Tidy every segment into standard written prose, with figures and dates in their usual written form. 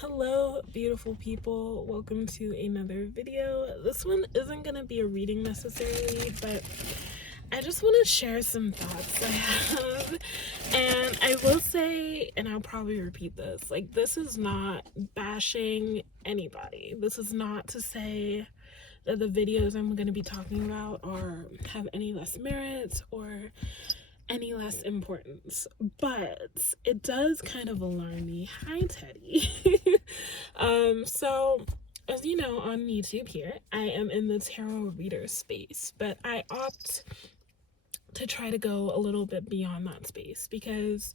Hello, beautiful people. Welcome to another video. This one isn't gonna be a reading necessarily, but I just want to share some thoughts I have. And I will say, and I'll probably repeat this, like, this is not bashing anybody. This is not to say that the videos I'm going to be talking about have any less merit or any less importance, but it does kind of alarm me. Hi, Teddy. So as you know, on YouTube here, I am in the tarot reader space, but I opt to try to go a little bit beyond that space because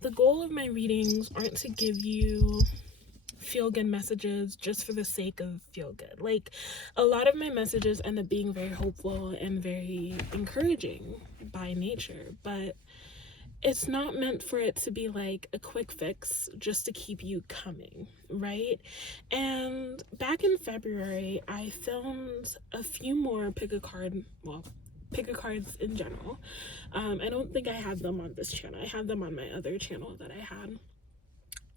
the goal of my readings aren't to give you feel good messages just for the sake of feel good. Like, a lot of my messages end up being very hopeful and very encouraging by nature, but it's not meant for it to be like a quick fix just to keep you coming, right? And back in February, I filmed a few more pick a cards in general. I don't think I had them on this channel. I had them on my other channel that I had.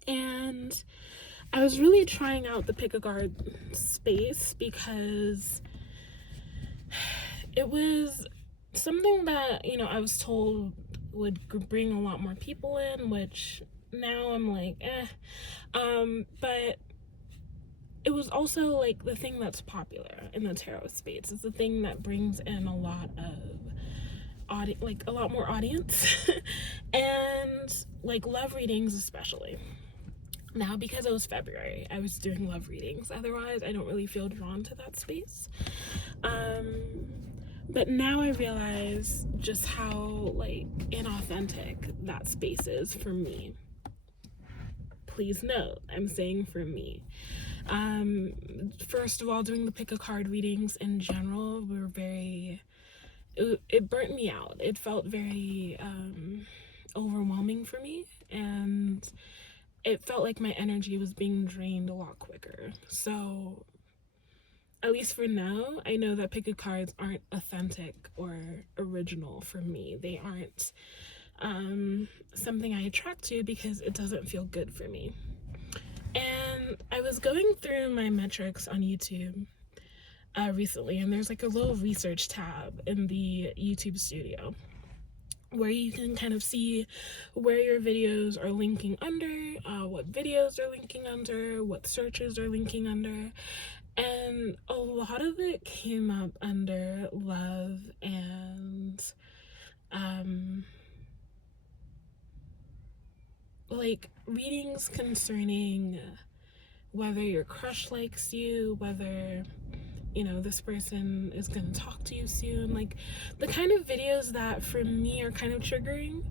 And I was really trying out the pick a card space because it was something that, I was told would bring a lot more people in, which now I'm like, but it was also like the thing that's popular in the tarot space. It's the thing that brings in a lot of a lot more audience and like love readings especially. Now, because it was February, I was doing love readings. Otherwise, I don't really feel drawn to that space. But now I realize just how, like, inauthentic that space is for me. Please note, I'm saying for me. First of all, doing the pick a card readings in general were it burnt me out. It felt very overwhelming for me, and it felt like my energy was being drained a lot quicker. So at least for now, I know that pick a cards aren't authentic or original for me. They aren't something I attract to because it doesn't feel good for me. And I was going through my metrics on YouTube recently, and there's like a little research tab in the YouTube studio where you can kind of see where your videos are linking under, what videos are linking under, what searches are linking under. And a lot of it came up under love and like readings concerning whether your crush likes you, whether this person is going to talk to you soon, like the kind of videos that for me are kind of triggering.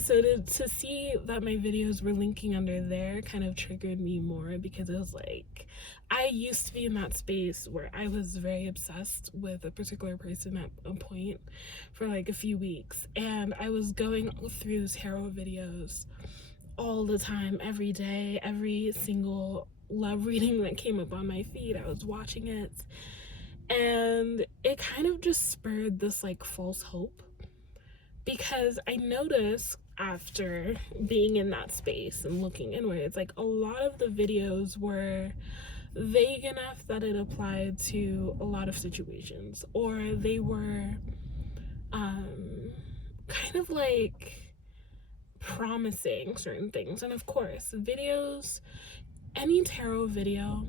So to see that my videos were linking under there kind of triggered me more, because it was like, I used to be in that space where I was very obsessed with a particular person at a point for like a few weeks, and I was going through tarot videos all the time, every day, every single love reading that came up on my feed, I was watching it, and it kind of just spurred this like false hope, because I noticed after being in that space and looking inwards, like a lot of the videos were vague enough that it applied to a lot of situations, or they were kind of like promising certain things. And of course, videos, any tarot video,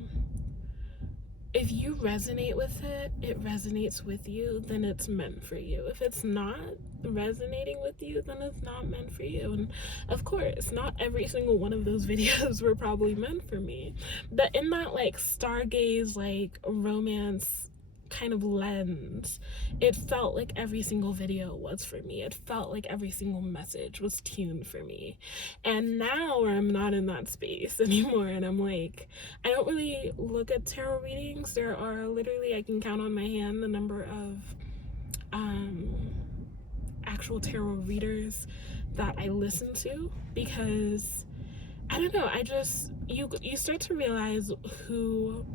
if you resonate with it, it resonates with you, then it's meant for you. If it's not resonating with you, then it's not meant for you. And of course, not every single one of those videos were probably meant for me. But in that like stargaze, like romance kind of lens, it felt like every single video was for me. It felt like every single message was tuned for me. And now I'm not in that space anymore, and I'm like, I don't really look at tarot readings. There are literally, I can count on my hand the number of actual tarot readers that I listen to, because I don't know, you start to realize who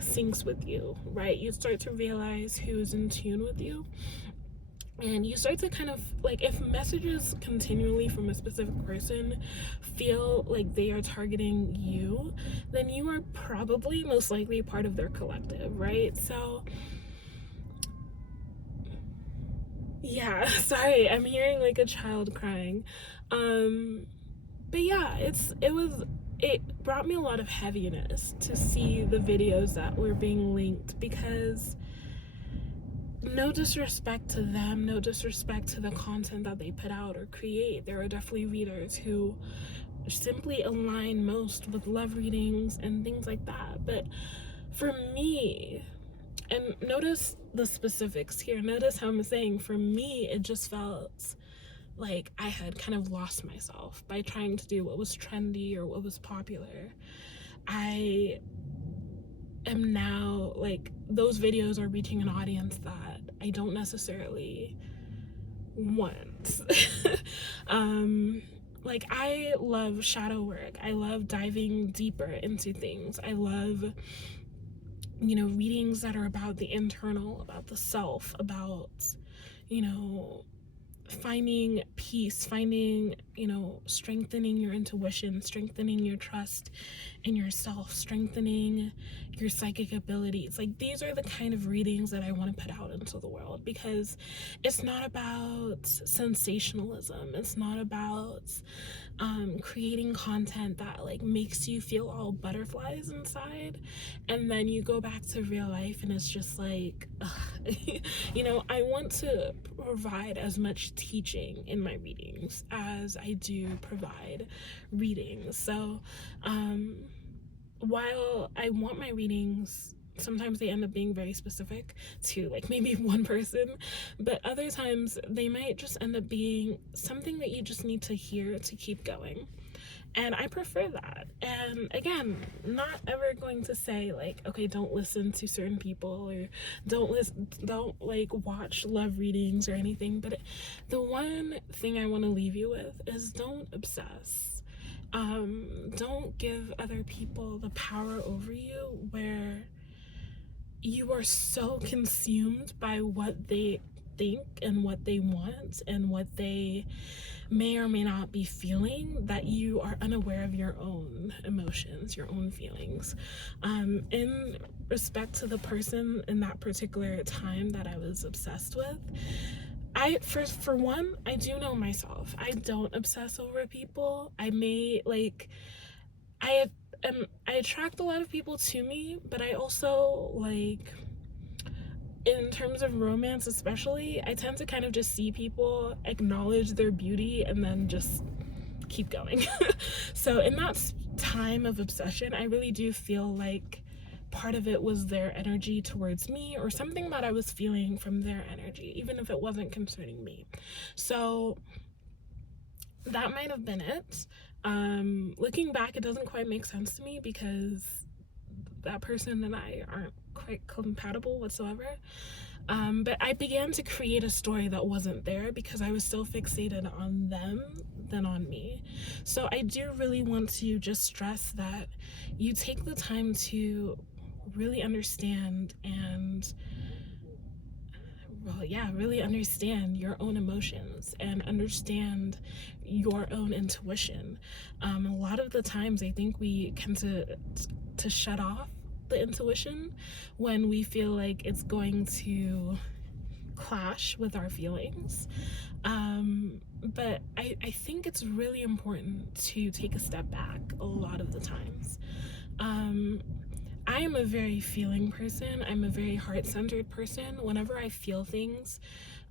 syncs with you, right? You start to realize who's in tune with you. And you start to kind of like, if messages continually from a specific person feel like they are targeting you, then you are probably most likely part of their collective, right? So yeah, sorry, I'm hearing like a child crying. But yeah, it brought me a lot of heaviness to see the videos that were being linked, because no disrespect to them, no disrespect to the content that they put out or create, there are definitely readers who simply align most with love readings and things like that. But for me, and notice the specifics here, notice how I'm saying, for me, it just felt like I had kind of lost myself by trying to do what was trendy or what was popular. I am now, like, those videos are reaching an audience that I don't necessarily want. Like, I love shadow work. I love diving deeper into things. I love, you know, readings that are about the internal, about the self, about, you know, finding peace, finding, you know, strengthening your intuition, strengthening your trust in yourself, strengthening your psychic abilities. Like, these are the kind of readings that I want to put out into the world, because it's not about sensationalism. It's not about creating content that like makes you feel all butterflies inside, and then you go back to real life and it's just like, you know, I want to provide as much teaching in my readings as I do provide readings. So while I want my readings, sometimes they end up being very specific to like maybe one person, but other times they might just end up being something that you just need to hear to keep going. And I prefer that. And again, not ever going to say like, okay, don't listen to certain people, or don't like watch love readings or anything. But the one thing I want to leave you with is, don't obsess. Don't give other people the power over you, where you are so consumed by what they think and what they want and what they may or may not be feeling, that you are unaware of your own emotions, your own feelings. In respect to the person in that particular time that I was obsessed with, for one, I do know myself. I don't obsess over people. I may like, I attract a lot of people to me, but I also like, in terms of romance especially, I tend to kind of just see people, acknowledge their beauty, and then just keep going. So in that time of obsession, I really do feel like part of it was their energy towards me, or something that I was feeling from their energy, even if it wasn't concerning me. So that might have been it. Looking back, it doesn't quite make sense to me, because that person and I aren't quite compatible whatsoever. But I began to create a story that wasn't there, because I was so fixated on them than on me. So I do really want to just stress that you take the time to really understand and, well, yeah, really understand your own emotions and understand your own intuition. A lot of the times I think we tend to shut off the intuition when we feel like it's going to clash with our feelings. But I think it's really important to take a step back a lot of the times. I am a very feeling person. I'm a very heart-centered person. Whenever I feel things,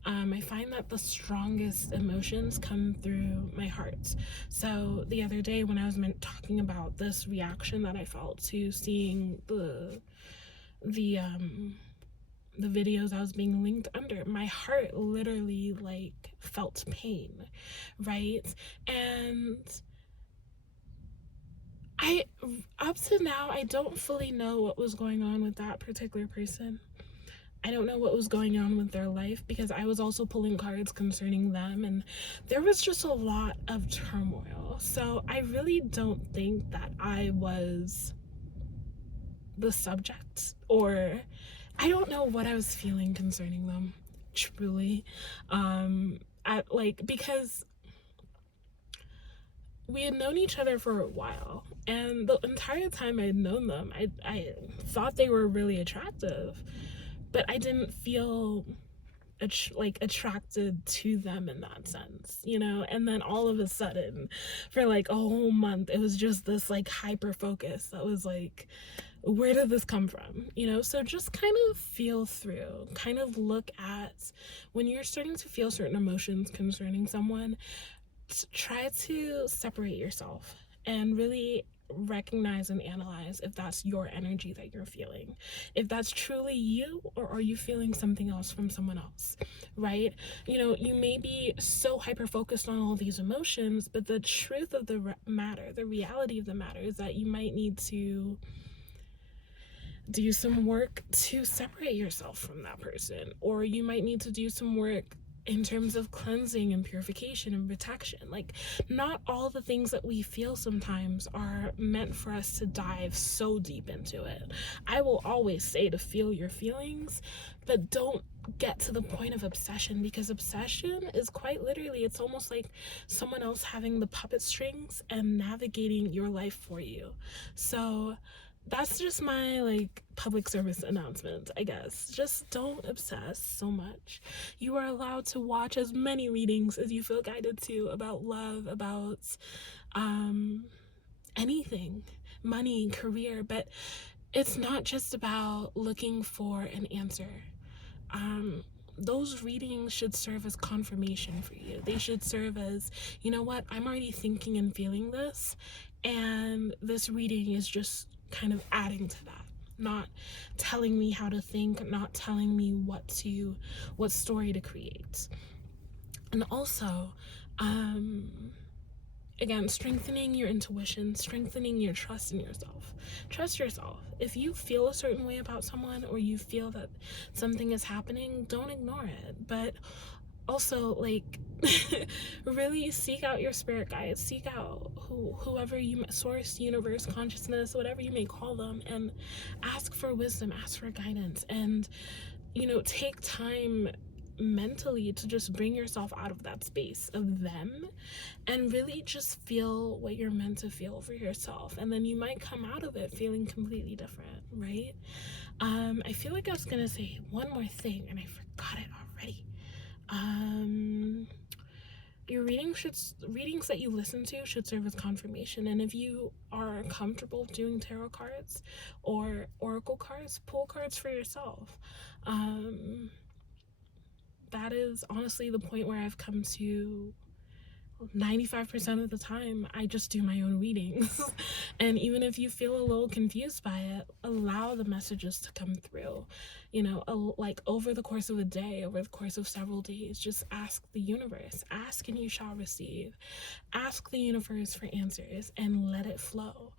I find that the strongest emotions come through my heart. So the other day when I was talking about this reaction that I felt to seeing the videos I was being linked under, my heart literally like felt pain, right? And up to now, I don't fully know what was going on with that particular person. I don't know what was going on with their life, because I was also pulling cards concerning them, and there was just a lot of turmoil. So I really don't think that I was the subject, or I don't know what I was feeling concerning them. truly. Because we had known each other for a while, and the entire time I'd known them, I thought they were really attractive, but I didn't feel attracted to them in that sense, you know. And then all of a sudden, for like a whole month, it was just this like hyper focus that was like, where did this come from, you know? So just kind of feel through, kind of look at when you're starting to feel certain emotions concerning someone, try to separate yourself and really recognize and analyze if that's your energy that you're feeling, if that's truly you, or are you feeling something else from someone else, right? You know, you may be so hyper focused on all these emotions, but the truth of the matter, the reality of the matter, is that you might need to do some work to separate yourself from that person, or you might need to do some work in terms of cleansing and purification and protection. Like, not all the things that we feel sometimes are meant for us to dive so deep into it. I will always say to feel your feelings, but don't get to the point of obsession, because obsession is quite literally, it's almost like someone else having the puppet strings and navigating your life for you. So that's just my like public service announcement, I guess. Just don't obsess so much. You are allowed to watch as many readings as you feel guided to about love, about anything, money, career, but it's not just about looking for an answer. Those readings should serve as confirmation for you. They should serve as, you know what, I'm already thinking and feeling this, and this reading is just kind of adding to that, not telling me how to think, not telling me what story to create. And also, again, strengthening your intuition, strengthening your trust in yourself. Trust yourself. If you feel a certain way about someone, or you feel that something is happening, don't ignore it. But also, like, really seek out your spirit guides, seek out whoever you, source, universe, consciousness, whatever you may call them, and ask for wisdom, ask for guidance, and, you know, take time mentally to just bring yourself out of that space of them and really just feel what you're meant to feel for yourself. And then you might come out of it feeling completely different, right? I feel like I was gonna say one more thing and I forgot it already. Your readings that you listen to should serve as confirmation. And if you are comfortable doing tarot cards or oracle cards, pull cards for yourself. That is honestly the point where I've come to. 95% of the time I just do my own readings. And even if you feel a little confused by it, allow the messages to come through, you know, like over the course of a day, over the course of several days. Just ask the universe, ask and you shall receive. Ask the universe for answers and let it flow.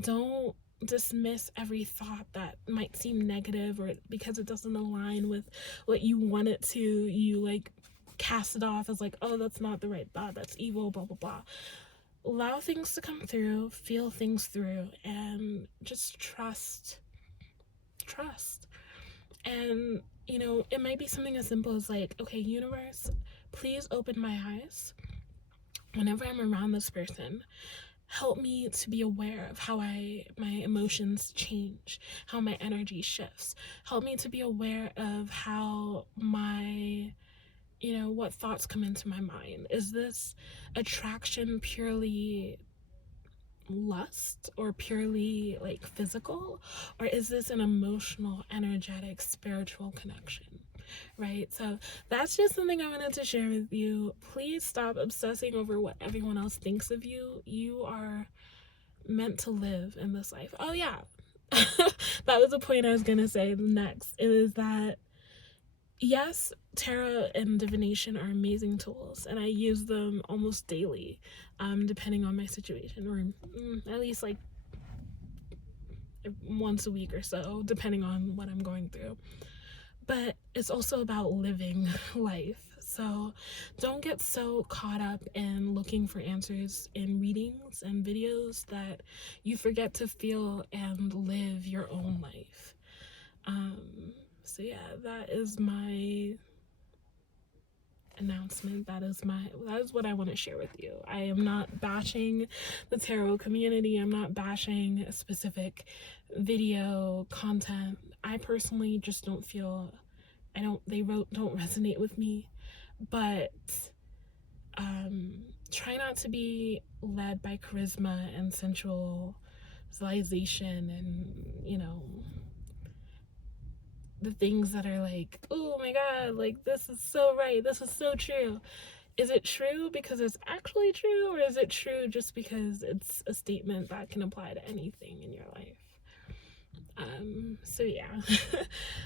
Don't dismiss every thought that might seem negative, or because it doesn't align with what you want it to, you like cast it off as like, oh, that's not the right thought, that's evil, blah blah blah. Allow things to come through, feel things through, and just trust. And you know, it might be something as simple as like, okay, universe, please open my eyes whenever I'm around this person. Help me to be aware of how my emotions change, how my energy shifts. Help me to be aware of how my, you know, what thoughts come into my mind. Is this attraction purely lust or purely like physical, or is this an emotional, energetic, spiritual connection? Right? So that's just something I wanted to share with you. Please stop obsessing over what everyone else thinks of you. You are meant to live in this life. Oh yeah. That was the point I was gonna say next. It is that yes, tarot and divination are amazing tools, and I use them almost daily, depending on my situation, or at least like once a week or so, depending on what I'm going through. But it's also about living life. So don't get so caught up in looking for answers in readings and videos that you forget to feel and live your own life. So yeah, that is my announcement. That is what I want to share with you. I am not bashing the tarot community. I'm not bashing a specific video content. I personally just don't feel, don't resonate with me. But try not to be led by charisma and sensualization and, you know, the things that are like, oh my god, like, this is so right, this is so true. Is it true because it's actually true, or is it true just because it's a statement that can apply to anything in your life? So yeah.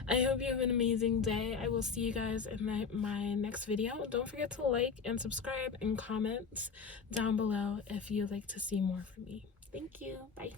I hope you have an amazing day. I will see you guys in my next video. Don't forget to like and subscribe and comment down below if you'd like to see more from me. Thank you. Bye.